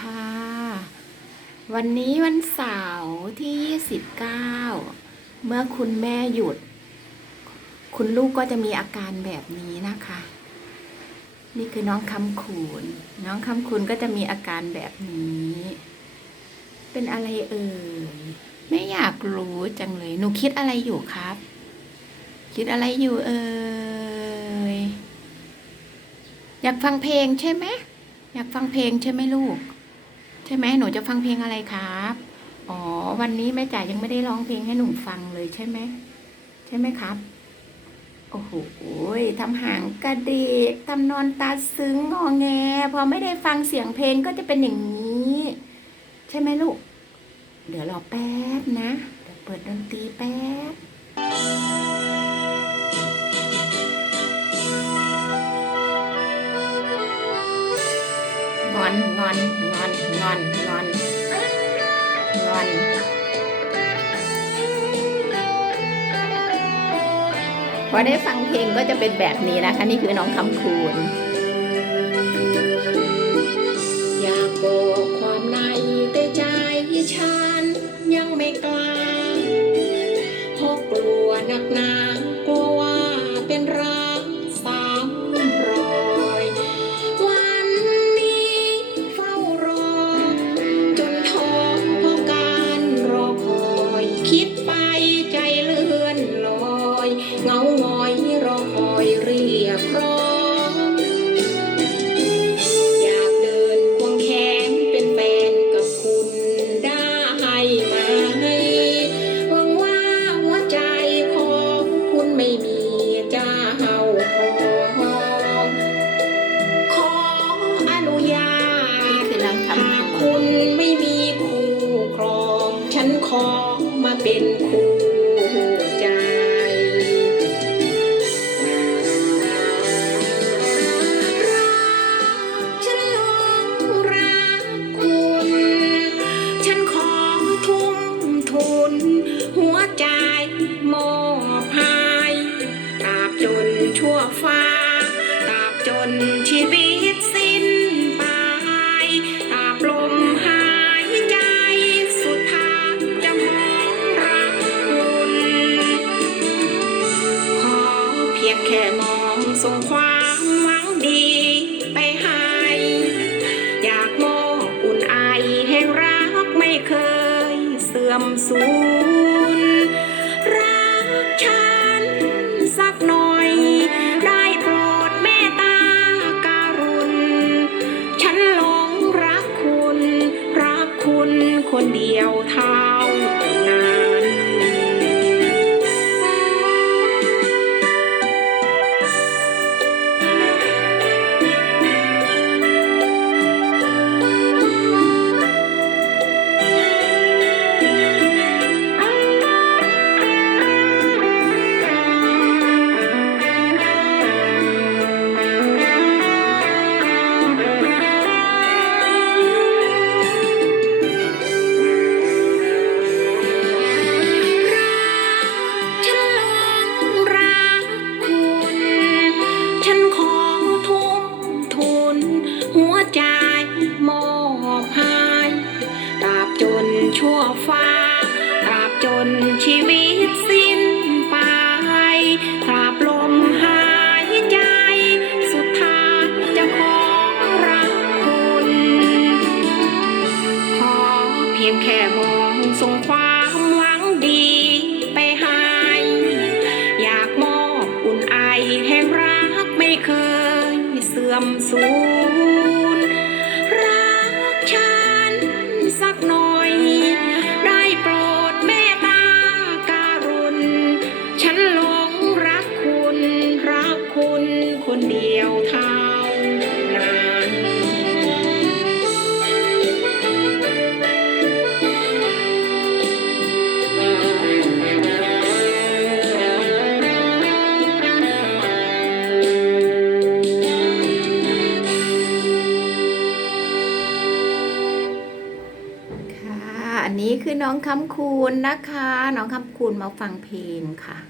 ค่ะ วันนี้วันเสาร์ที่ 29 เมื่อคุณแม่หยุด คุณลูกก็จะมีอาการแบบนี้นะคะ นี่คือน้องคำคูณน้องคำคูณก็จะมีอาการแบบนี้ เป็นอะไรเอ่ยไม่อยากรู้จังเลย หนูคิดอะไรอยู่ครับ คิดอะไรอยู่เอ่ยอยากฟังเพลงใช่ไหมอยากฟังเพลงใช่ไหมลูก ช่ไหมหนูจะฟังเพลงอะไรครับ อ๋อ วันนี้แม่จ๋ายังไม่ได้ร้องเพลงให้หนูฟังเลยใช่ไหม ใช่ไหมครับ โอ้โหทำหางกระดิกทำนอนตาซึ้งงอแง พอไม่ได้ฟังเสียงเพลงก็จะเป็นอย่างนี้ ใช่ไหมลูก เดี๋ยวรอแป๊บนะ เดี๋ยวเปิดดนตรีแป๊บ อนงอนงอนงอนงอนงอนพอได้ฟังเพลงก็จะเป็นแบบนี้นะคะ นี่คือน้องคำคูณ ชีวิตสิ้นไปตาบลมหายใจสุดท้ายจะมองรักคุณ ขอเพียงแค่มองส่งความหวังดีไปให้ อยากมองอุ่นไอแห่งรักไม่เคยเสื่อมสูญ ชีวิตสิ้นไปตราบลมหายใจ สุดท้ายจะขอรักคุณ ขอเพียงแค่มองส่งความหวังดีไปให้อยากมอบอุ่นไอแห่งรักไม่เคยเสื่อมสูญ ยวเท่านั้นค่ะอันนี้คือน้องคำคูณนะคะ น้องคำคูณมาฟังเพลงค่ะ